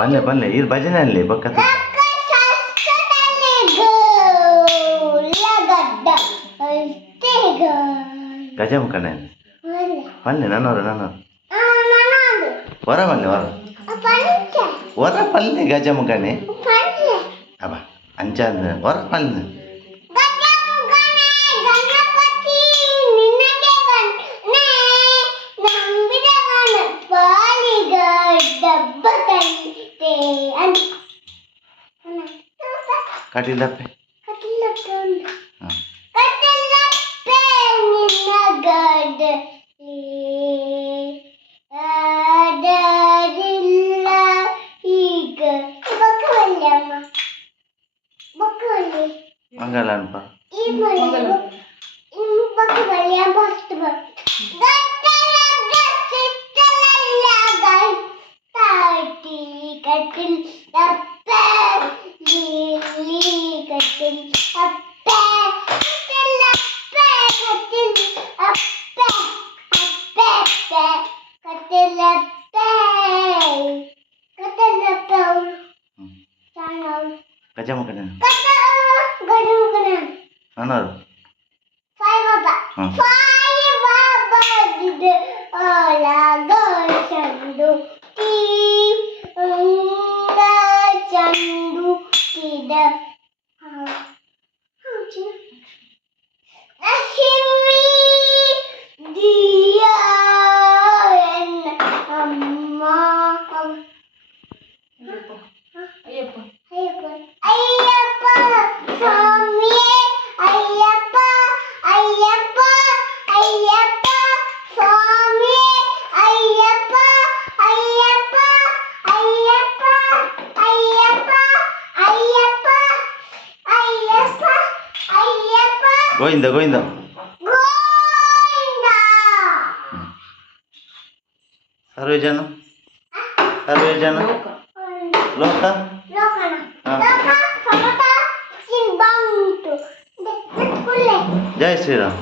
ಬನ್ನಿ ಬನ್ನಿ ಇದು ಭಜನೆ ಅಲ್ಲಿ ಬಕ್ಕತ್ತ ಗಜಮುಖನೇ ಬನ್ನಿ ನನ್ನವರು ಹೊರ ಬನ್ನಿ ಹೊರ ಪಲ್ಲೆ ಗಜಮುಖನೇ ಅಬ್ಬ ಅಂಚ ಹೊರ ಪಲ್ಲೆ ಕಟಿಲಪ್ಪೆ ಮಂಗಲ ಅನ್ಪ ಗಜಮುಖನೇ ಅನ್ನೋರು ಗೋವಿಂದ ಗೋವಿಂದ ಸರ್ವೇ ಜನ ಲೋಕ ಜೈ ಶ್ರೀರಾಮ್.